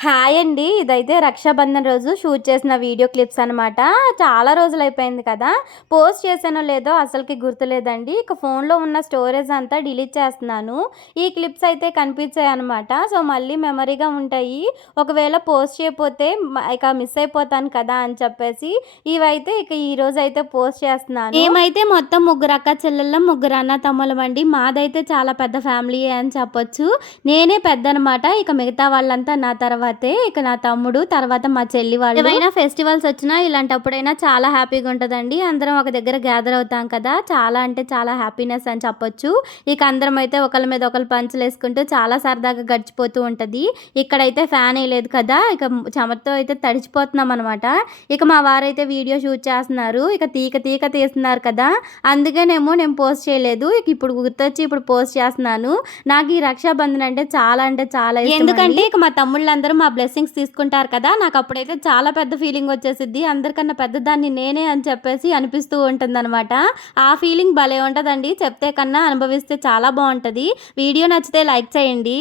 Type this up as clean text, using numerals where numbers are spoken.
Hi అండి. ఇదైతే రక్షాబంధన్ రోజు షూట్ చేసిన వీడియో క్లిప్స్ అనమాట. చాలా రోజులైపోయింది కదా! పోస్ట్ చేశానో లేదో అసలకి గుర్తులేదండి. ఇక ఫోన్‌లో ఉన్న స్టోరేజ్ అంతా డిలీట్ చేస్తున్నాను. ఈ క్లిప్స్ అయితే కనిపించాయన్నమాట. సో, మళ్ళీ మెమరీగా ఉంటాయి. ఒకవేళ పోస్ట్ చేయకపోతే ఇక మిస్ అయిపోతాను కదా! అని చెప్పేసి ఇవైతే ఇక ఈరోజైతే పోస్ట్ చేస్తున్నాను. మేమైతే మొత్తం ముగ్గురు అక్క చెల్లెళ్ళం, ముగ్గురు అన్న తమ్ముళ్ళమండి. మాదైతే చాలా పెద్ద ఫ్యామిలీయే అని చెప్పొచ్చు. నేనే పెద్దనమాట. ఇక మిగతా వాళ్ళంతా నా తర్వాతే. ఇక నా తమ్ముడు, తర్వాత మా చెల్లి వాళ్ళు. ఏవైనా ఫెస్టివల్స్ వచ్చినా ఇలాంటప్పుడైనా చాలా హ్యాపీగా ఉంటదండి. అందరం ఒక దగ్గర గ్యాదర్ అవుతాం కదా! చాలా అంటే చాలా హ్యాపీనెస్ అని చెప్పొచ్చు. ఇక అందరం అయితే ఒకళ్ళ మీద ఒకళ్ళు పంచులేసుకుంటూ చాలా సరదాగా గడిచిపోతూ ఉంటది. ఇక్కడైతే ఫ్యాన్ ఎయలేదు కదా! ఇక చెమటతో అయితే తడిచిపోతున్నామనమాట. ఇక మా వారైతే వీడియో షూట్ చేస్తున్నారు. ఇక తీక తీస్తున్నారు కదా! అందుకేనేమో నేను పోస్ట్ చేయలేదు. ఇక ఇప్పుడు గుర్తొచ్చి ఇప్పుడు పోస్ట్ చేస్తున్నాను. నాకు ఈ రక్షాబంధన్ అంటే చాలా ఇష్టం. ఎందుకంటే ఇక మా తమ్ముళ్ళందరూ మా బ్లెస్సింగ్స్ తీసుకుంటారు కదా! నాకు అప్పుడైతే చాలా పెద్ద ఫీలింగ్ వచ్చేసిద్ది. అందరికన్నా పెద్దదాన్ని నేనే అని చెప్పేసి అనిపిస్తూ ఉంటుందన్నమాట. ఆ ఫీలింగ్ భలే ఉంటదండి. చెప్తే కన్నా అనుభవిస్తే చాలా బావుంటది. వీడియో నచ్చితే లైక్ చేయండి.